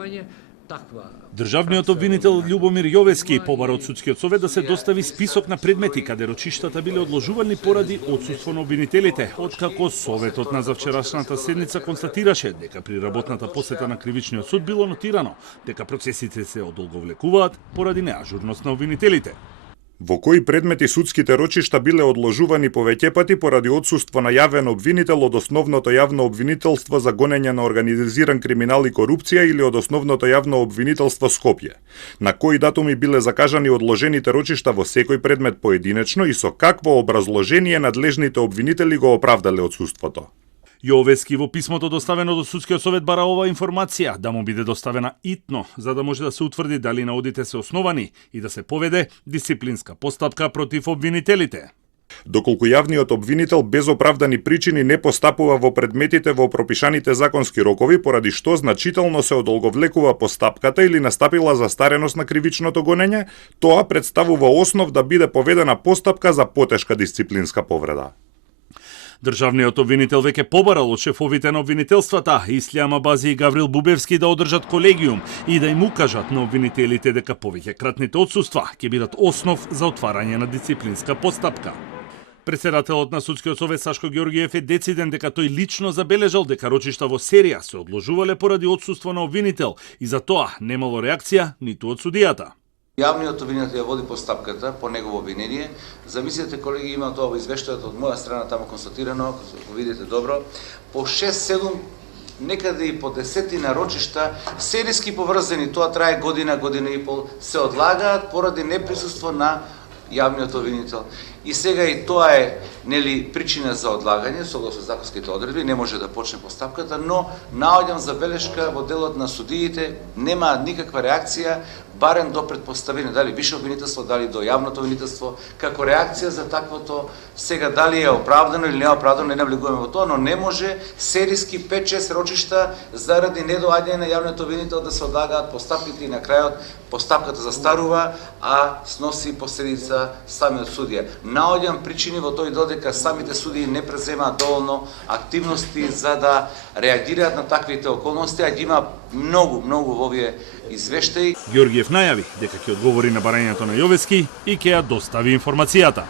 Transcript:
одобрување таква. Државниот обвинител Љубомир Јовески побара од судскиот совет да се достави список на предмети каде рочиштата биле одложувани поради отсуство на обвинителите, откако советот на завчерашната седница констатираше дека при работната посета на кривичниот суд било нотирано дека процесите се одолговлекуваат поради неажурност на обвинителите. Во кои предмети судските рочишта биле одложувани повеќе пати поради отсуство на јавен обвинител од основното јавно обвинителство за гонење на организиран криминал и корупција или од основното јавно обвинителство Скопје? На кои датуми биле закажани одложените рочишта во секој предмет поединечно и со какво образложение надлежните обвинители го оправдале отсуството? Јовески во писмото доставено до судскиот совет бара оваа информација да му биде доставена итно, за да може да се утврди дали наодите се основани и да се поведе дисциплинска постапка против обвинителите. Доколку јавниот обвинител без оправдани причини не постапува во предметите во пропишаните законски рокови, поради што значително се одолговлекува постапката или настапила застареност на кривичното гонење, тоа представува основ да биде поведена постапка за потешка дисциплинска повреда. Државниот обвинител веќе побарал од шефовите на обвинителствата Ислијам Абази и Гаврил Бубевски да одржат колегиум и да им укажат на обвинителите дека повеќе кратните отсуства ќе бидат основ за отварање на дисциплинска постапка. Председателот на судскиот совет Сашко Ѓоргиев е дециден дека тој лично забележал дека рочишта во серија се одложувале поради отсуство на обвинител и за тоа немало реакција ниту од судијата. Јавниот обвинител ја води постапката по негово обвинение. Замислете, колеги, има тоа во извештајот од моја страна таму констатирано, ако видите добро, по 6-7 некаде и по 10 рочишта серијски поврзани, тоа трае година, година и пол, се одлагаат поради неприсуство на јавниот обвинител. И сега и тоа е причина за одлагање, согласно законските одредби, не може да почне постапката, но наоѓам забелешка во делот на судиите, нема никаква реакција, барем до предпоставени, дали висше обвинителство, дали до јавното обвинителство, како реакција за таквото, сега дали е оправдано или не е оправдано, не навлегуваме во тоа, но не може серијски 5-6 рочишта заради недоаѓање на јавниот обвинител да се одлагаат постапките и на крајот постапката застарува, а сноси последица самиот судија. Наоѓам причини во тој додека самите судии не преземаат доволно активности за да реагираат на таквите околности, а ги има многу во овие извештаи. Ѓоргиев најави дека ќе одговори на барањето на Јовески и ќе ја достави информацијата.